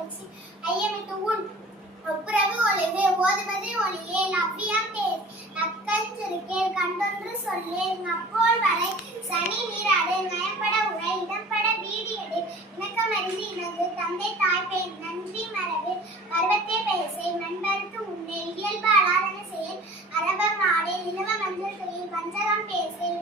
வச்சு ஐயமிட்டு உன் ஒப்புரவு ஒளிவு ஓதுவது ஒளியே நவ்வியம் பேர் நக்கஞ்சிருக்கேன் கண்டொன்று சொல்லேன் அப்போல் வரை சனி நீராடு நயம்பட உரை இடம்பட வீடு எடு இணக்கமறிந்து இணங்கு தந்தை தாய்ப்பேர் நன்றி மரபு பருவத்தே பேசை நண்பருக்கு உன்னே இயல்பு அலாதன செயல் அரபம் ஆடே இளவ மஞ்சள் துறையில் வஞ்சகம் பேசேன்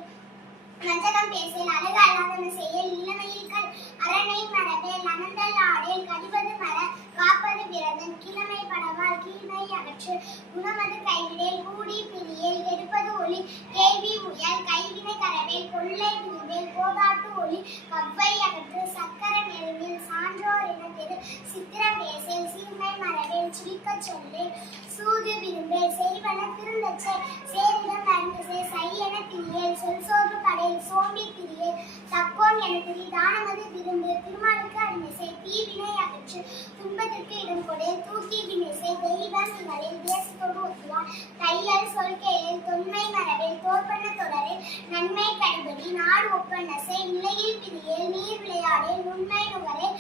அழகு அலாதன செயல் இளமையில் கல் அரணை மரபேல் அனந்தல் ஆடேல் கடிவது மர காப்பது விரதன் கிழமை படவால் கீழ்மை அகற்று குணமது கைவிடேல் கூடி பிரியேல் எடுப்பது ஒளி கேள்வி முயல் கைவினை கரவேல் கொள்ளை விரும்பேல் போதாட்டு ஒளி கவ்வை அகற்று சக்கர நெருங்கில் சான்றோர் என தெரு சித்திர பேசேல் சீர்மை மரவேல் சிரிக்க சொல்லேல் சூது விரும்பேல் செய்வன திருந்தச்சே சேரிடம் மருந்து செய்யன திரியேல் சொல் சோறு கடையில் சோம்பி திரியேல் தக்கோன் என திரி தானமது விரும்பு திருமாலுக்கு அடிமைசை தீவினை அகற்று துன்பத்திற்கு இடம் கொடு தூக்கி வினைசை தெய்வம் நிகழில் தேசத்தோடு ஒத்துவார் தையல் சொல் கேளில் தொன்மை மரபில் தோற்பன தொடரில் நன்மை கடிபடி நாடு ஒப்பனசை நிலையில் பிரியேல் நீர் விளையாடேல் நுண்மை நுகரே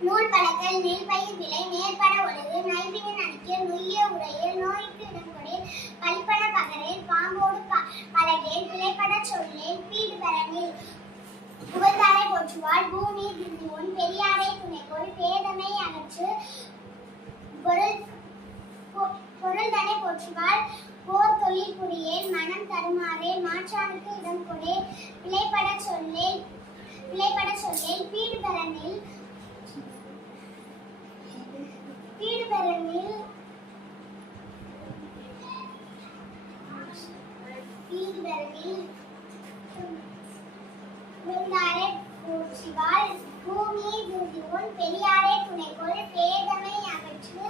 நூல் பழக்கல் நெல் பயிர் விலை நேர்பட ஒழுகு நைவினை நடிக்க நொய்ய உரையில் நோய்க்கு இடம் கொடேல் பல்பன பகரேல் பாம்போடு பழகேல் பிழைப்பட சொல்லேல் பீடு பெறனில் புகழ்தாரை போற்றுவாள் பூமி திருந்திவோன் பெரியாரை துணைக்கோள் பேதமை அகற்று பொருள்தனை போற்றுவாள் போர் தொழில் புரியேல் மனம் தருமாறே மாற்றானுக்கு இடம் கொடே பிழைப்பட சொல்லேல் பீடு பெறனில் புகழ்தாரை போற்றுவாள் பூமி திருந்திவோன் பெரியாரை துணைக்கோள் பேதமை அகற்று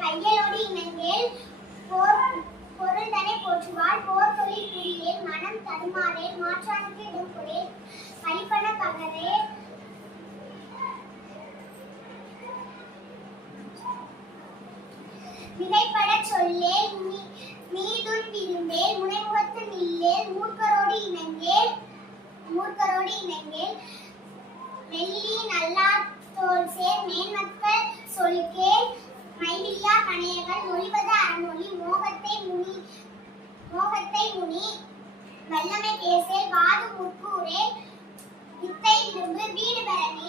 பையலோடு இணங்கேல் பொருள்தனை போற்றுவாள் போர் தொழில் புரியேல் மனம் தருமாறேல் மாற்றானுக்கு இடம் கொடேல் பழிப்பன பகரே மிகைப்பட சொல்லேல் நீதுன் விரும்பேல் முனைமுகத்து நில்லேல் மூர்க்கரோடு இணங்கேல் வெள்ளி நல்லார் தோல் சேர் மேன்மக்கள் சொல்கேல் மைவில்லா கணையர்கள் மொழிவது அறமொழி மோகத்தை முனி வல்லமை பேசேல் வாது முற்கூரே வித்தை விரும்பு வீடு பெறனே